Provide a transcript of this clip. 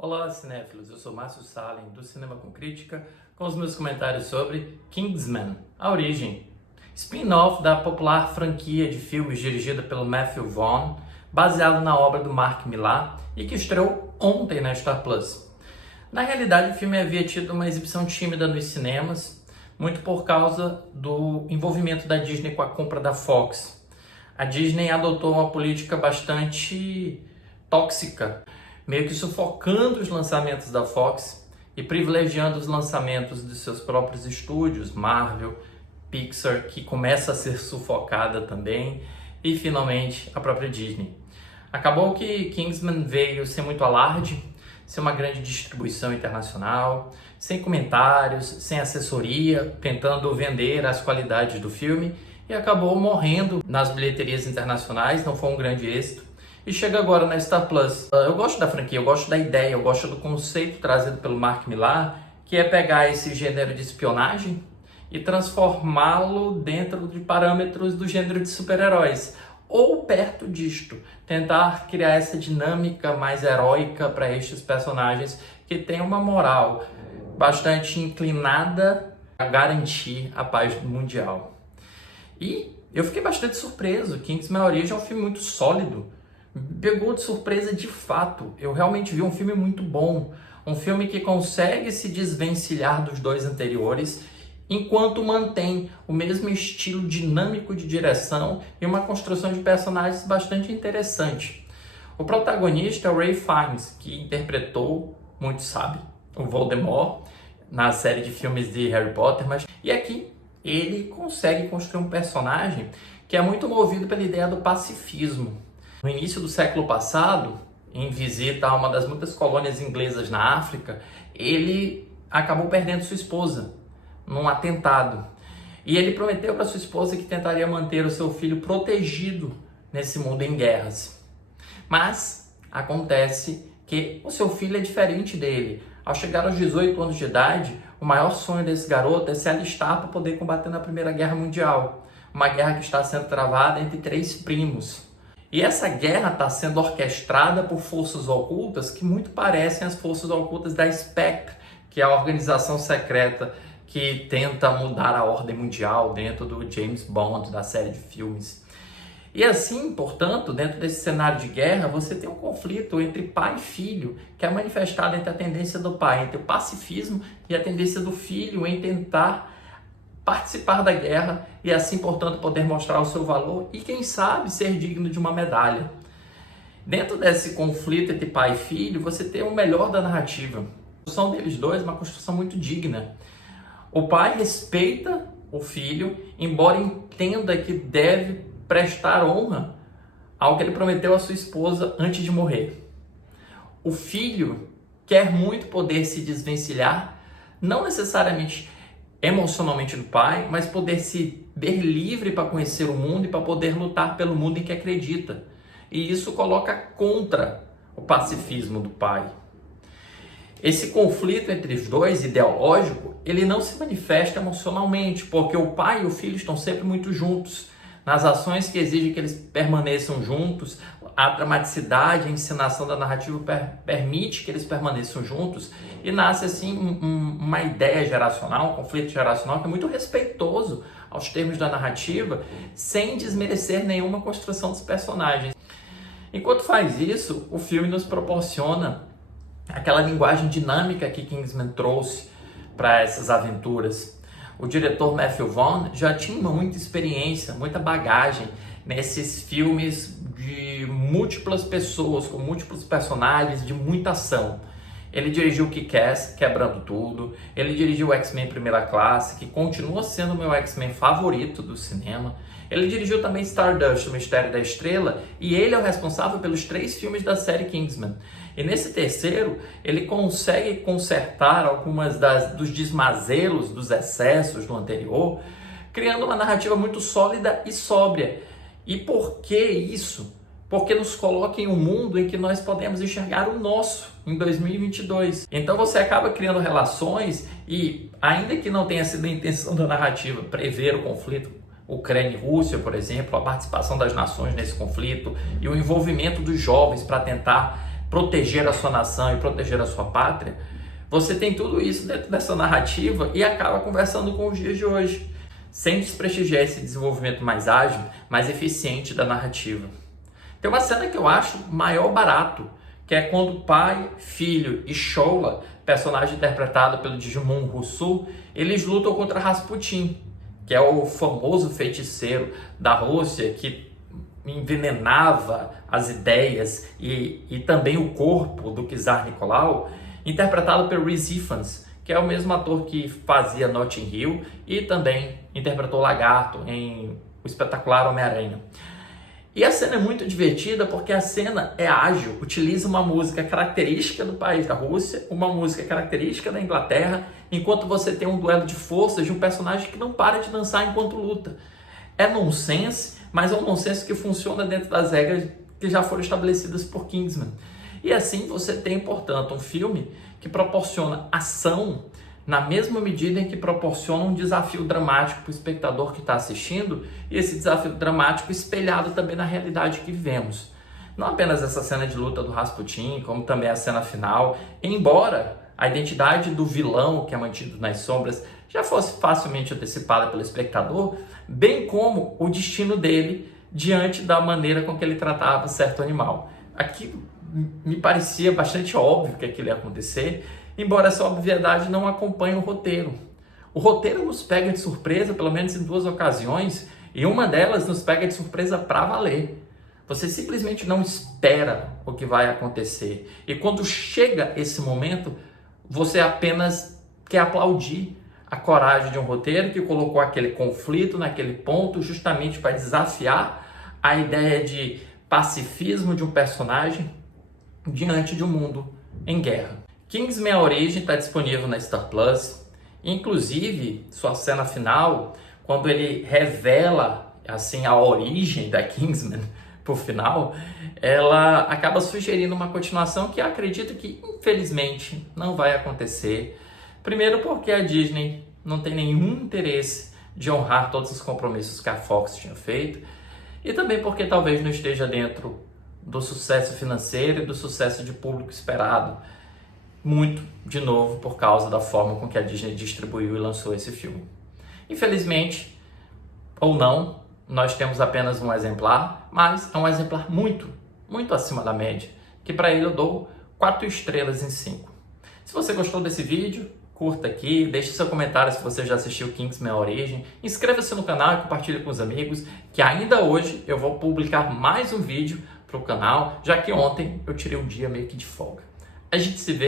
Olá, cinéfilos! Eu sou Márcio Salem, do Cinema com Crítica, com os meus comentários sobre Kingsman: A Origem, spin-off da popular franquia de filmes dirigida pelo Matthew Vaughn, baseado na obra do Mark Millar e que estreou ontem na Star Plus. Na realidade, o filme havia tido uma exibição tímida nos cinemas, muito por causa do envolvimento da Disney com a compra da Fox. A Disney adotou uma política bastante tóxica, meio que sufocando os lançamentos da Fox e privilegiando os lançamentos dos seus próprios estúdios, Marvel, Pixar, que começa a ser sufocada também, e finalmente a própria Disney. Acabou que Kingsman veio sem muito alarde, sem uma grande distribuição internacional, sem comentários, sem assessoria, tentando vender as qualidades do filme, e acabou morrendo nas bilheterias internacionais, não foi um grande êxito. E chega agora na Star Plus. Eu gosto da franquia, eu gosto da ideia, eu gosto do conceito trazido pelo Mark Millar, que é pegar esse gênero de espionagem e transformá-lo dentro de parâmetros do gênero de super-heróis, ou perto disto, tentar criar essa dinâmica mais heróica para estes personagens que têm uma moral bastante inclinada a garantir a paz mundial. E eu fiquei bastante surpreso. Kingsman: A Origem é um filme muito sólido. Pegou de surpresa de fato. Eu realmente vi um filme muito bom, um filme que consegue se desvencilhar dos dois anteriores, enquanto mantém o mesmo estilo dinâmico de direção e uma construção de personagens bastante interessante. O protagonista é o Ralph Fiennes, que interpretou, muito sabe, o Voldemort na série de filmes de Harry Potter, e aqui ele consegue construir um personagem que é muito movido pela ideia do pacifismo. No início do século passado, em visita a uma das muitas colônias inglesas na África, ele acabou perdendo sua esposa num atentado. E ele prometeu para sua esposa que tentaria manter o seu filho protegido nesse mundo em guerras. Mas acontece que o seu filho é diferente dele. Ao chegar aos 18 anos de idade, o maior sonho desse garoto é se alistar para poder combater na Primeira Guerra Mundial. Uma guerra que está sendo travada entre 3 primos. E essa guerra está sendo orquestrada por forças ocultas que muito parecem as forças ocultas da Spectre, que é a organização secreta que tenta mudar a ordem mundial dentro do James Bond, da série de filmes. E assim, portanto, dentro desse cenário de guerra, você tem um conflito entre pai e filho, que é manifestado entre a tendência do pai, entre o pacifismo, e a tendência do filho em tentar participar da guerra e assim, portanto, poder mostrar o seu valor e, quem sabe, ser digno de uma medalha. Dentro desse conflito entre pai e filho, você tem o melhor da narrativa. A construção deles dois é uma construção muito digna. O pai respeita o filho, embora entenda que deve prestar honra ao que ele prometeu à sua esposa antes de morrer. O filho quer muito poder se desvencilhar, não necessariamente emocionalmente do pai, mas poder se ver livre para conhecer o mundo e para poder lutar pelo mundo em que acredita. E isso coloca contra o pacifismo do pai. Esse conflito entre os dois, ideológico, ele não se manifesta emocionalmente, porque o pai e o filho estão sempre muito juntos. Nas ações que exigem que eles permaneçam juntos, a dramaticidade, a encenação da narrativa permite que eles permaneçam juntos e nasce assim uma ideia geracional, um conflito geracional que é muito respeitoso aos termos da narrativa, sem desmerecer nenhuma construção dos personagens. Enquanto faz isso, o filme nos proporciona aquela linguagem dinâmica que Kingsman trouxe para essas aventuras. O diretor Matthew Vaughn já tinha muita experiência, muita bagagem nesses filmes de múltiplas pessoas, com múltiplos personagens, de muita ação. Ele dirigiu Kick-Ass, Quebrando Tudo. Ele dirigiu X-Men Primeira Classe, que continua sendo o meu X-Men favorito do cinema. Ele dirigiu também Stardust, O Mistério da Estrela, e ele é o responsável pelos 3 filmes da série Kingsman. E nesse terceiro, ele consegue consertar algumas dos desmazelos, dos excessos do anterior, criando uma narrativa muito sólida e sóbria. E por que isso? Porque nos coloca em um mundo em que nós podemos enxergar o nosso em 2022. Então você acaba criando relações e, ainda que não tenha sido a intenção da narrativa prever o conflito Ucrânia e Rússia, por exemplo, a participação das nações nesse conflito e o envolvimento dos jovens para tentar proteger a sua nação e proteger a sua pátria, você tem tudo isso dentro dessa narrativa e acaba conversando com os dias de hoje, sem desprestigiar esse desenvolvimento mais ágil, mais eficiente da narrativa. Tem uma cena que eu acho maior barato, que é quando pai, filho e Shola, personagem interpretado pelo Djimon Hounsou, eles lutam contra Rasputin, que é o famoso feiticeiro da Rússia que envenenava as ideias e também o corpo do czar Nicolau, interpretado por Rhys Ifans, que é o mesmo ator que fazia Notting Hill e também interpretou Lagarto em O Espetacular Homem-Aranha. E a cena é muito divertida porque a cena é ágil, utiliza uma música característica do país da Rússia, uma música característica da Inglaterra, enquanto você tem um duelo de forças de um personagem que não para de dançar enquanto luta. É nonsense, mas é um nonsense que funciona dentro das regras que já foram estabelecidas por Kingsman. E assim você tem, portanto, um filme que proporciona ação na mesma medida em que proporciona um desafio dramático para o espectador que está assistindo, e esse desafio dramático espelhado também na realidade que vivemos. Não apenas essa cena de luta do Rasputin, como também a cena final, embora a identidade do vilão que é mantido nas sombras já fosse facilmente antecipada pelo espectador, bem como o destino dele diante da maneira com que ele tratava certo animal. Aqui me parecia bastante óbvio que aquilo ia acontecer, embora essa obviedade não acompanhe o roteiro. O roteiro nos pega de surpresa, pelo menos em 2 ocasiões, e uma delas nos pega de surpresa para valer. Você simplesmente não espera o que vai acontecer. E quando chega esse momento, você apenas quer aplaudir a coragem de um roteiro que colocou aquele conflito naquele ponto justamente para desafiar a ideia de pacifismo de um personagem diante de um mundo em guerra. Kingsman: A Origem está disponível na Star Plus. Inclusive, sua cena final, quando ele revela assim a origem da Kingsman por final, ela acaba sugerindo uma continuação que eu acredito que, infelizmente, não vai acontecer. Primeiro porque a Disney não tem nenhum interesse de honrar todos os compromissos que a Fox tinha feito, e também porque talvez não esteja dentro do sucesso financeiro e do sucesso de público esperado, muito, de novo, por causa da forma com que a Disney distribuiu e lançou esse filme. Infelizmente, ou não, nós temos apenas um exemplar, mas é um exemplar muito, muito acima da média, que para ele eu dou 4 estrelas em 5. Se você gostou desse vídeo, curta aqui, deixe seu comentário se você já assistiu Kingsman: A Origem, inscreva-se no canal e compartilhe com os amigos, que ainda hoje eu vou publicar mais um vídeo para o canal, já que ontem eu tirei um dia meio que de folga. A gente se vê